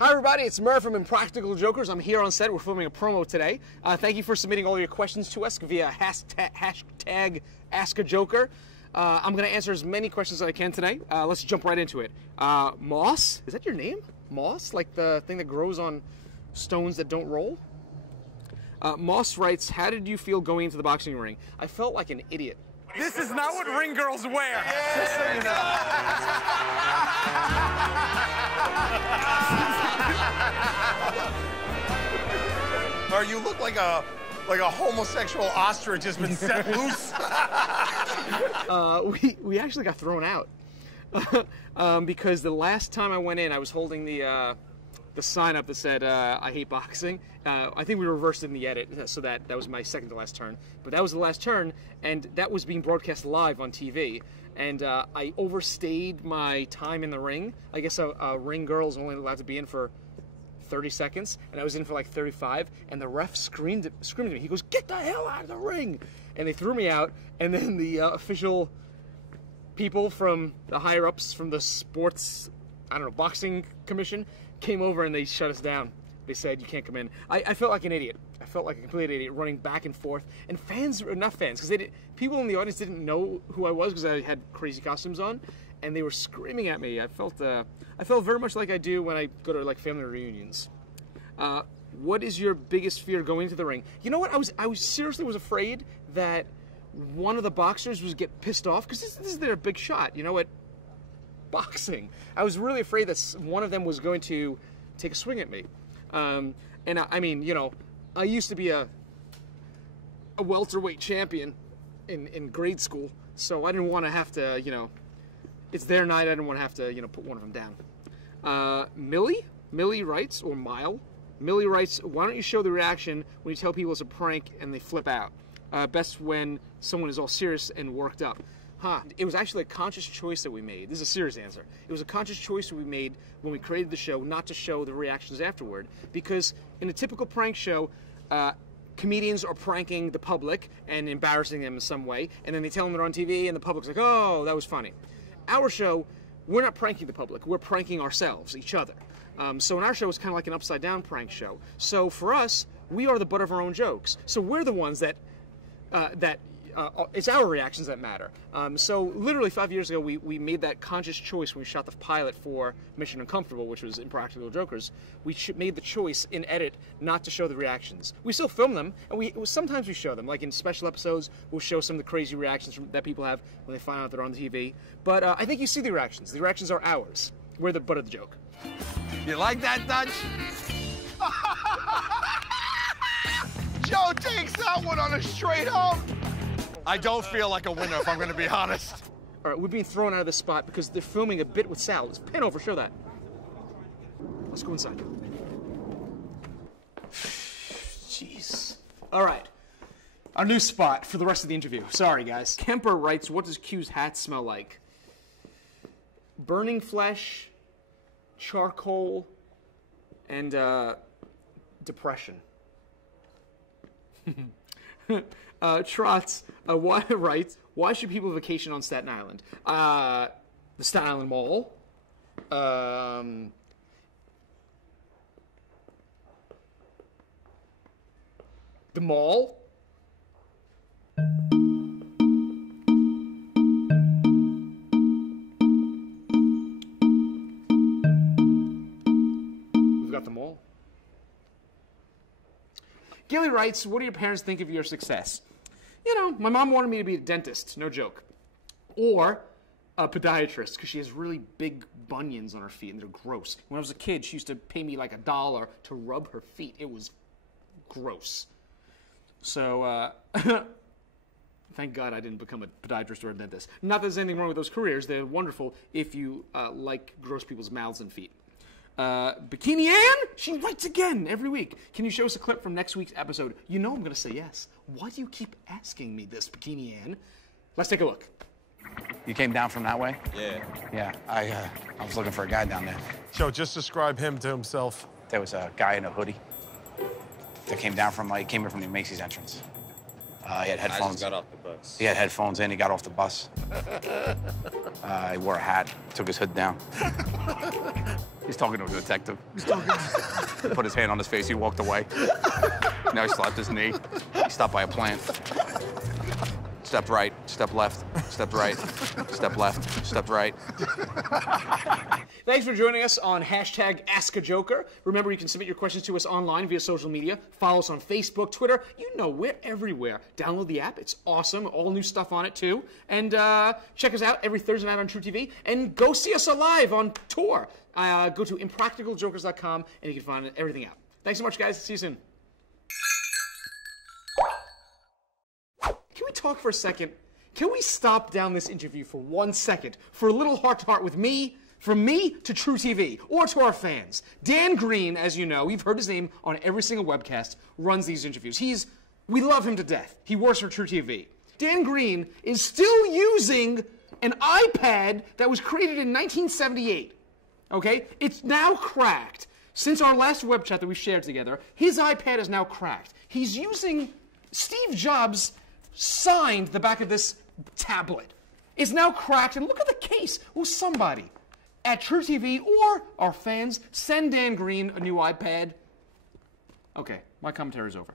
Hi everybody, it's Murr from Impractical Jokers. I'm here on set. We're filming a promo today. Thank you for submitting all your questions to us via hashtag AskAJoker. I'm going to answer as many questions as I can today. Let's jump right into it. Moss, is that your name? Moss? Like the thing that grows on stones that don't roll? Moss writes, how did you feel going into the boxing ring? I felt like an idiot. This is not what ring girls wear. Just so you know. Or you look like a homosexual ostrich has been set loose. We actually got thrown out because the last time I went in, I was holding the sign up that said I hate boxing. I think we reversed it in the edit, so that was my second to last turn. But that was the last turn, and that was being broadcast live on TV. And I overstayed my time in the ring. I guess a ring girl is only allowed to be in for 30 seconds, and I was in for like 35, and the ref screamed at me. He goes, "Get the hell out of the ring!" And they threw me out, and then the official people from the higher-ups from the sports, I don't know, boxing commission came over and they shut us down. They said, you can't come in. I felt like an idiot. I felt like a complete idiot running back and forth. And fans, or not fans, because people in the audience didn't know who I was because I had crazy costumes on, and they were screaming at me. I felt very much like I do when I go to like family reunions. What is your biggest fear going into the ring? You know what? I was seriously afraid that one of the boxers was get pissed off because this is their big shot. You know what? Boxing. I was really afraid that one of them was going to take a swing at me. And I mean, you know, I used to be a welterweight champion in grade school, so I didn't want to have to, you know, it's their night. I didn't want to have to, you know, put one of them down. Millie writes, or Mile. Millie writes, why don't you show the reaction when you tell people it's a prank and they flip out? Best when someone is all serious and worked up. It was actually a conscious choice that we made. This is a serious answer. It was a conscious choice that we made when we created the show not to show the reactions afterward. Because in a typical prank show, comedians are pranking the public and embarrassing them in some way, and then they tell them they're on TV and the public's like, oh, that was funny. Our show, we're not pranking the public, we're pranking ourselves, each other. So in our show, it's kind of like an upside down prank show. So for us, we are the butt of our own jokes. So we're the ones that, it's our reactions that matter. So literally 5 years ago, we made that conscious choice when we shot the pilot for Mission Uncomfortable, which was Impractical Jokers. We made the choice in edit not to show the reactions. We still film them, and sometimes we show them. Like in special episodes, we'll show some of the crazy reactions that people have when they find out they're on the TV. But I think you see the reactions. The reactions are ours. We're the butt of the joke. You like that, Dutch? Joe takes that one on a straight home. I don't feel like a winner, if I'm going to be honest. All right, we're being thrown out of this spot because they're filming a bit with Sal. Let's pan over, show that. Let's go inside. Jeez. All right, our new spot for the rest of the interview. Sorry, guys. Kemper writes, what does Q's hat smell like? Burning flesh, charcoal, and depression. Trots writes, why should people vacation on Staten Island? The Staten Island Mall. The mall. We've got the mall. Gilly writes, what do your parents think of your success? You know, my mom wanted me to be a dentist, no joke. Or a podiatrist, because she has really big bunions on her feet, and they're gross. When I was a kid, she used to pay me like $1 to rub her feet. It was gross. So, thank God I didn't become a podiatrist or a dentist. Not that there's anything wrong with those careers. They're wonderful if you like gross people's mouths and feet. Bikini Ann? She writes again every week. Can you show us a clip from next week's episode? You know I'm going to say yes. Why do you keep asking me this, Bikini Ann? Let's take a look. You came down from that way? Yeah. Yeah, I was looking for a guy down there. Joe, just describe him to himself. There was a guy in a hoodie that came down from, he came in from the Macy's entrance. He had headphones. I just got off the bus. He had headphones in, he got off the bus. He wore a hat, took his hood down. He's talking to a detective. He put his hand on his face. He walked away. Now he slapped his knee. He stopped by a plant. Stepped right, stepped left, stepped right, step left, stepped right. Thanks for joining us on hashtag #AskAJoker. Remember, you can submit your questions to us online via social media. Follow us on Facebook, Twitter. You know, we're everywhere. Download the app. It's awesome. All new stuff on it, too. And check us out every Thursday night on truTV. And go see us live on tour. Go to impracticaljokers.com, and you can find everything out. Thanks so much, guys. See you soon. Can we talk for a second? Can we stop down this interview for 1 second for a little heart-to-heart with me, from me to truTV, or to our fans? Dan Green, as you know, we've heard his name on every single webcast, runs these interviews. We love him to death. He works for truTV. Dan Green is still using an iPad that was created in 1978. Okay? It's now cracked. Since our last web chat that we shared together, his iPad is now cracked. He's using Steve Jobs signed the back of this tablet. It's now cracked, and look at the case. Will somebody at truTV or our fans send Dan Green a new iPad? Okay, my commentary is over.